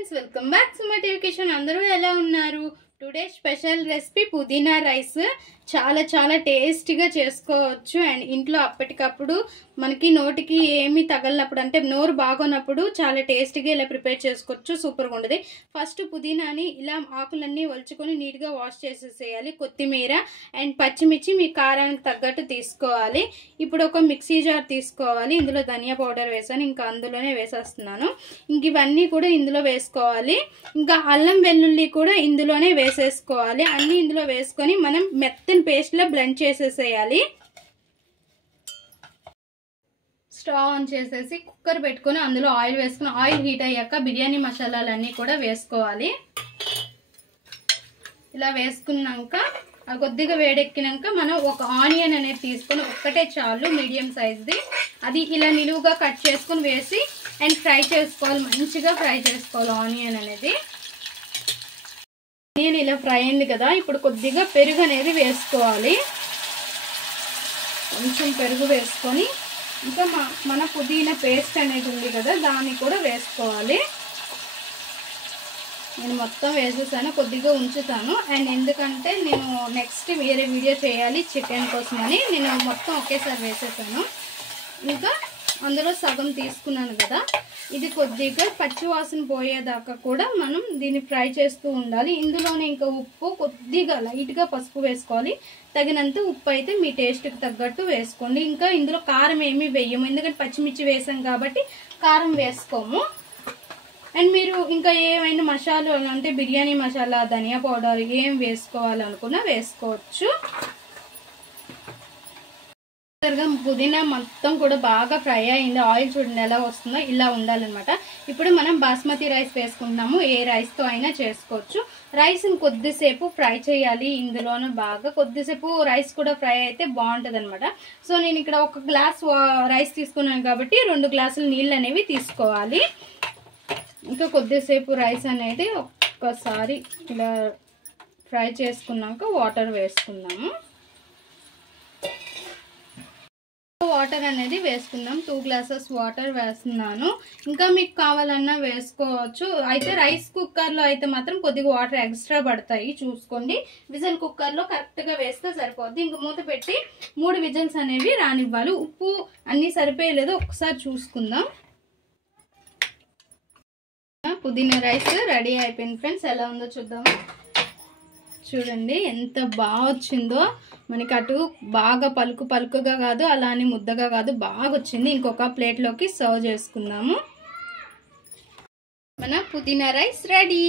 Friends, welcome back to my TV kitchen. అందరూ ఎలా ఉన్నారు? టుడే స్పెషల్ రెసిపీ పుదీనా రైస్. చాలా టేస్టీగా చేసుకోవచ్చు. అండ్ ఇంట్లో అప్పటికప్పుడు మనకి నోటికి ఏమీ తగలనప్పుడు, అంటే నోరు బాగోనప్పుడు చాలా టేస్టీగా ఇలా ప్రిపేర్ చేసుకోవచ్చు. సూపర్గా ఉంటుంది. ఫస్ట్ పుదీనాని ఇలా ఆకులన్నీ ఒలుచుకొని నీట్గా వాష్ చేసేసేయాలి. కొత్తిమీర అండ్ పచ్చిమిర్చి మీ కారానికి తగ్గట్టు తీసుకోవాలి. ఇప్పుడు ఒక మిక్సీ జార్ తీసుకోవాలి. ఇందులో ధనియా పౌడర్ వేసాను, ఇంకా అందులోనే వేసేస్తున్నాను. ఇంక ఇవన్నీ కూడా ఇందులో వేసుకోవాలి. ఇంకా అల్లం వెల్లుల్లి కూడా ఇందులోనే వేసేసుకోవాలి. అన్ని ఇందులో వేసుకొని మనం మెత్తని పేస్ట్ లో బ్లెండ్ చేసేసేయాలి. స్టవ్ ఆన్ చేసేసి కుక్కర్ పెట్టుకొని అందులో ఆయిల్ వేసుకుని, ఆయిల్ హీట్ అయ్యాక బిర్యానీ మసాలాలన్నీ కూడా వేసుకోవాలి. ఇలా వేసుకున్నాక కొద్దిగా వేడెక్కినాక మనం ఒక ఆనియన్ అనేది తీసుకొని, ఒక్కటే చాలు మీడియం సైజ్ది, అది ఇలా నిలువుగా కట్ చేసుకుని వేసి అండ్ ఫ్రై చేసుకోవాలి. మంచిగా ఫ్రై చేసుకోవాలి ఆనియన్ అనేది. ఆనియన్ ఇలా ఫ్రై అయింది కదా, ఇప్పుడు కొద్దిగా పెరుగు అనేది వేసుకోవాలి. కొంచెం పెరుగు వేసుకొని ఇంకా మన పుదీనా పేస్ట్ అనేది ఉంది కదా, దాన్ని కూడా వేసుకోవాలి. నేను మొత్తం వేసేసాను, కొద్దిగా ఉంచుతాను. అండ్ ఎందుకంటే నేను నెక్స్ట్ వేరే వీడియో చేయాలి చికెన్ కోసమని నేను మొత్తం ఒకేసారి వేసేసాను. ఇంకా అందులో సగం తీసుకున్నాను కదా, ఇది కొద్దిగా పచ్చివాసన పోయేదాకా కూడా మనం దీన్ని ఫ్రై చేస్తూ ఉండాలి. ఇందులోనే ఇంకా ఉప్పు, కొద్దిగా లైట్గా పసుపు వేసుకోవాలి. తగినంత ఉప్పు అయితే మీ టేస్ట్కి తగ్గట్టు వేసుకోండి. ఇంకా ఇందులో కారం ఏమీ వేయము, ఎందుకంటే పచ్చిమిర్చి వేసాం కాబట్టి కారం వేసుకోము. అండ్ మీరు ఇంకా ఏమైనా మసాలా అంటే బిర్యానీ మసాలా, ధనియా పౌడర్ ఏం వేసుకోవాలనుకున్నా వేసుకోవచ్చు. పుదీనా మొత్తం కూడా బాగా ఫ్రై అయింది. ఆయిల్ చూడండి ఎలా వస్తుందో, ఇలా ఉండాలన్నమాట. ఇప్పుడు మనం బాస్మతి రైస్ వేసుకుంటున్నాము. ఏ రైస్తో అయినా చేసుకోవచ్చు. రైస్ని కొద్దిసేపు ఫ్రై చేయాలి. ఇందులోనే బాగా కొద్దిసేపు రైస్ కూడా ఫ్రై అయితే బాగుంటుంది అనమాట. సో నేను ఇక్కడ ఒక గ్లాస్ రైస్ తీసుకున్నాను కాబట్టి 2 గ్లాసులు నీళ్ళు అనేవి తీసుకోవాలి. ఇంకా కొద్దిసేపు రైస్ అనేది ఒక్కసారి ఇలా ఫ్రై చేసుకున్నాక వాటర్ వేసుకుందాము. వాటర్ అనేది వేసుకుందాం. 2 గ్లాసెస్ వాటర్ వేస్తున్నాను. ఇంకా మీకు కావాలన్నా వేసుకోవచ్చు. అయితే రైస్ కుక్కర్లో అయితే మాత్రం కొద్దిగా వాటర్ ఎక్స్ట్రా పడతాయి, చూసుకోండి. విజిల్ కుక్కర్లో కరెక్ట్గా వేస్తే సరిపోద్ది. ఇంక మూత పెట్టి 3 విజిల్స్ అనేవి రానివ్వాలి. ఉప్పు అన్నీ సరిపోయలేదో ఒకసారి చూసుకుందాం. పుదీనా రైస్ రెడీ అయిపోయింది ఫ్రెండ్స్. ఎలా ఉందో చూద్దాం. చూడండి ఎంత బాగా వచ్చిందో. మనకి అటు బాగా పలుకుగా కాదు, అలానే ముద్దగా కాదు, బాగా వచ్చింది. ఇంకొక ప్లేట్లోకి సర్వ్ చేసుకుందాము. మన పుదీనా రైస్ రెడీ.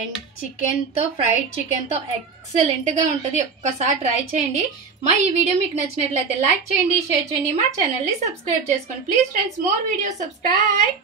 అండ్ చికెన్తో, ఫ్రైడ్ చికెన్తో ఎక్సలెంట్గా ఉంటుంది. ఒక్కసారి ట్రై చేయండి. మా ఈ వీడియో మీకు నచ్చినట్లయితే లైక్ చేయండి, షేర్ చేయండి, మా ఛానల్ని సబ్స్క్రైబ్ చేసుకోండి. Please friends, more videos, subscribe.